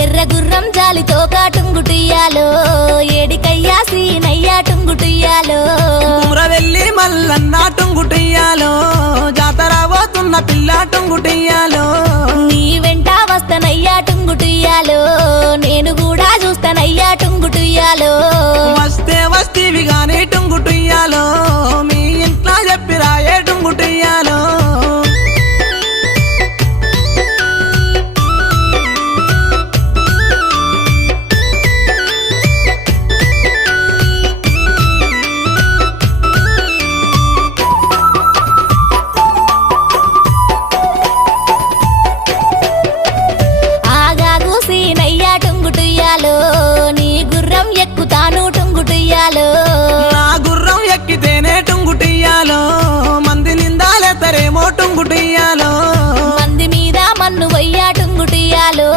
ఎర్ర గుర్రం జాలితో కాటుంగుటియాలో ఏడికయ్యా సీనయ్యా టుంగుటియాలో కుమ్రవెల్లి మల్లన్న టుంగుటియాలో జాతర పోతున్న పిల్ల టుంగుటియాలో నీ వెంట వస్తనయ్యా టుంగుటియాలో నేను కూడా చూస్తానయ్యా టుంగుటియాలో వస్తే వస్తీవి గాని టుంగుటియాలో మీ ఇంట్లో చెప్పిరాయే టుంగుటియాలో ఆగాగు సీనయ్యా టుంగుటియాలో నీ గుర్రం ఎక్కుతాను టుంగుటియాలో నా గుర్రం ఎక్కితేనే టుంగుటియాలో మంది నిందాలెత్తరేమో టుంగుటియాలో మంది మీద మన్ను వయ్యా టుంగుటియాలో